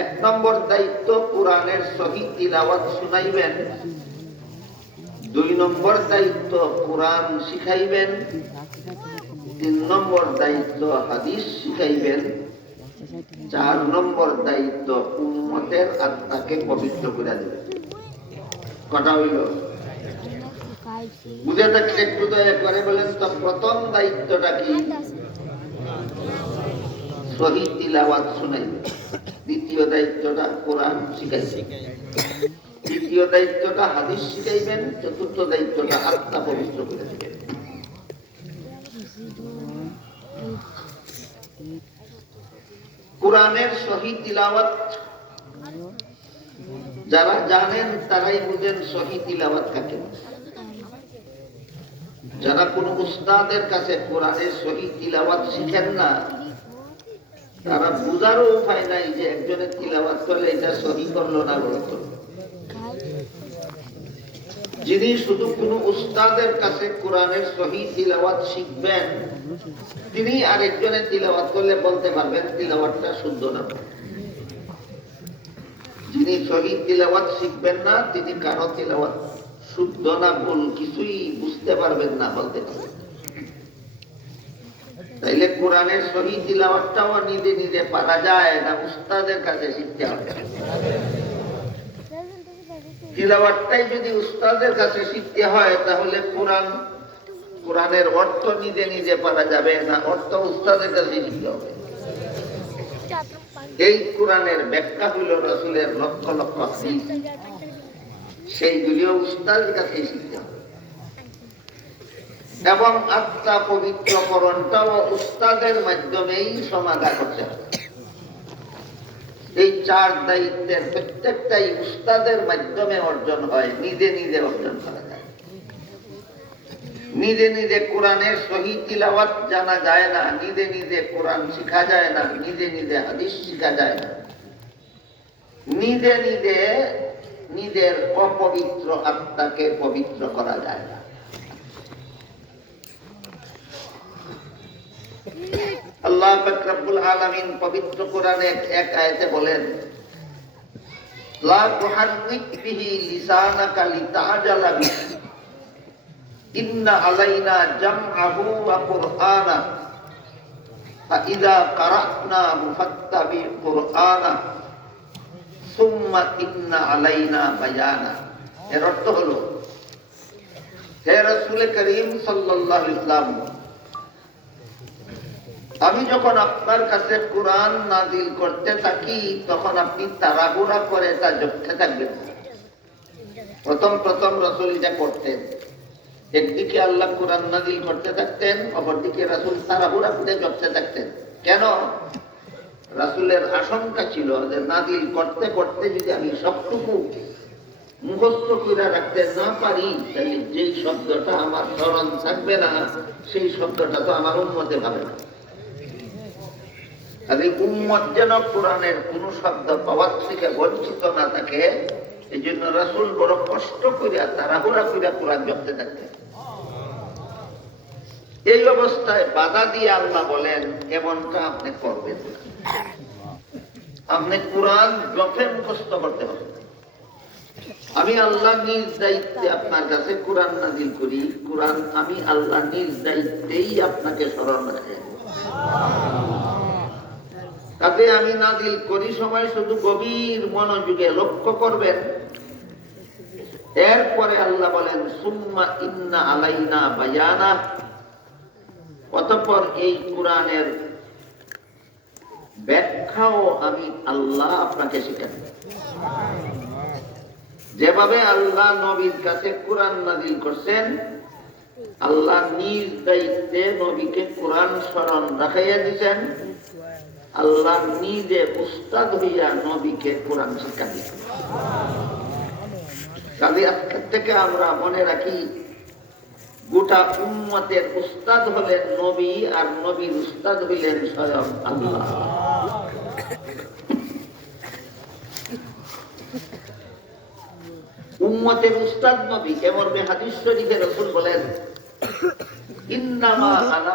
এক নম্বর দায়িত্ব কোরআনের সহিহ তিলাওয়াত শুনাইবেন। 2 নম্বর দায়িত্ব কোরআন শিখাইবেন। 3 নম্বর দায়িত্ব হাদিস শিখাইবেন। 4 নম্বর দায়িত্ব উম্মতের আত্মাকে পবিত্র করে দিবেন। কথা হইল? বুঝে থাকলে একটু দয়া করে বলেন তো, প্রথম দায়িত্বটা কি? সহিহ তিলাওয়াত শুনাইবেন। দ্বিতীয় দায়িত্বটা কোরআন শিখাইবেন। তৃতীয় দায়িত্বটা হাদিস শিখাইবেন। চতুর্থ দায়িত্বটা আত্মা পবিত্র করে দিবেন। কোরআনের সহিহ তিলাওয়াত যারা জানেন তারাই বুঝেন সহিহ তিলাওয়াত কাকে বলে। যারা কোনো উস্তাদের কাছে কোরআনের সহিহ তিলাওয়াত শিখেন না, তারা বুঝারও উপায় নাই যে একজনের তিলাওয়াত করলে এটা সহিহ করলো না গলত। যিনি শুধু কোনো উস্তাদের কাছে কোরআনের সহিহ তিলাওয়াত শিখবেন, তিনি আরেকজনের তিলাওয়াত করলে বলতে পারবেন তিলাওয়াতটা শুদ্ধ না। যিনি সহিহ তিলাওয়াত শিখবেন না, তিনি কারো তিলাওয়াত শুদ্ধ না ভুল কিছুই বুঝতে পারবেন না, বলতে পারবেন। তাইলে কোরআনের সহিহ তিলাওয়াতটাও নিজে নিজে পারা যায় না, উস্তাদের কাছে শিখতে হবে। তিলাওয়াতটাই যদি উস্তাদের কাছে শিখতে হয়, তাহলে কোরআনের অর্থ নিজে নিজে পারা যাবে না, অর্থ উস্তাদের কাছে শিখতে হবে। এই কোরআনের ব্যাখ্যা হইল রাসূলের লক্ষ লক্ষ হাদিস, সেইগুলিও উস্তাদের কাছে শিখতে হবে। এবং আত্মা পবিত্রকরণটাও উস্তাদের মাধ্যমেই সমাধা করতে হবে। এই 4 দায়িত্বের প্রত্যেকটাই উস্তাদের মাধ্যমে অর্জন হয়, নিজে নিজে অর্জন করা যায়। নিজে নিজে কোরআনের সহিহ তিলাওয়াত জানা যায় না, নিজে নিজে কোরআন শিখা যায় না, নিজে নিজে হাদিস শিখা যায় না, নিজে নিজে নিজের অপবিত্র আত্মাকে পবিত্র করা যায় না। আল্লাহ পাক রব্বুল আলামিন পবিত্র কোরআনে এক আয়াতে বলেন, লা তুহাররিক বিহি লিসানাকা লিতাজালা বিহি ইন্না আলাইনা জামআহু ওয়া কুরআনা ফাইযা কারা'নাহু ফাত্তাবি কুরআনা সুম্মা ইন্না আলাইনা বায়ানা। এর অর্থ হলো, হে রাসূল করিম সাল্লাল্লাহু আলাইহি ওয়াসাল্লাম, আমি যখন আপনার কাছে কোরআন নাযিল করতে থাকি, তখন আপনি তাড়াহুড়া করে তা জপতে থাকবেন। প্রথম রাসূল এটা করতেন। একদিকে আল্লাহ কোরআন নাযিল করতে থাকতেন, অপরদিকে রাসূল তাড়াহুড়া করে জপতে থাকতেন। কেন? রাসূলের আশঙ্কা ছিল যে নাযিল করতে করতে যদি আমি সবটুকু মুখস্থ করে রাখতে না পারি, তাহলে যেই শব্দটা আমার স্মরণ থাকবে না, সেই শব্দটা তো আমার উম্মতে পাবে না। আর এই উম্মত যেন কোরআনের কোন শব্দ পাওয়ার থেকে বঞ্চিত না থাকে, এই জন্য রাসূল বড় কষ্ট করিয়া তাড়াহুড়া করিয়া কোরআন জপতে থাকতেন। এই অবস্থায় বাধা দিয়ে আল্লাহ বলেন, এমনটা আপনি করবেন না। আপনি কোরআন জপে মুখস্থ করতে হবে। আমি আল্লাহ নিজ দায়িত্বে আপনার কাছে কোরআন নাযিল করি, কোরআন আমি আল্লাহ নিজ দায়িত্বেই আপনাকে স্মরণ রাখে। তাতে আমি নাযিল করি সময় শুধু গভীর মনোযোগে লক্ষ্য করবেন। এরপরে আল্লাহ বলেন, সুম্মা ইন্না আলাইনা বায়ানা, অতঃপর এই কোরআনের ব্যাখ্যাও আমি আল্লাহ আপনাকে শিখাবো। যেভাবে আল্লাহ নবীর কাছে কোরআন নাযিল করছেন, আল্লাহ নিজ দায়িত্বে নবীকে কোরআন স্মরণ রাখাইয়া দিয়েছেন, আল্লাহ নিজে উস্তাদ হইয়া নবীকে কোরআন শিক্ষা দিয়েছেন। কাজে আজকের থেকে আমরা মনে রাখি, গোটা উম্মতের উস্তাদ হলেন নবী, আর নবীর উস্তাদ হইলেন স্বয়ং আল্লাহ। উম্মতের উস্তাদ নবী। এমন হাদিস শরীফে রাসূল বলেন, ইন্নামা আনা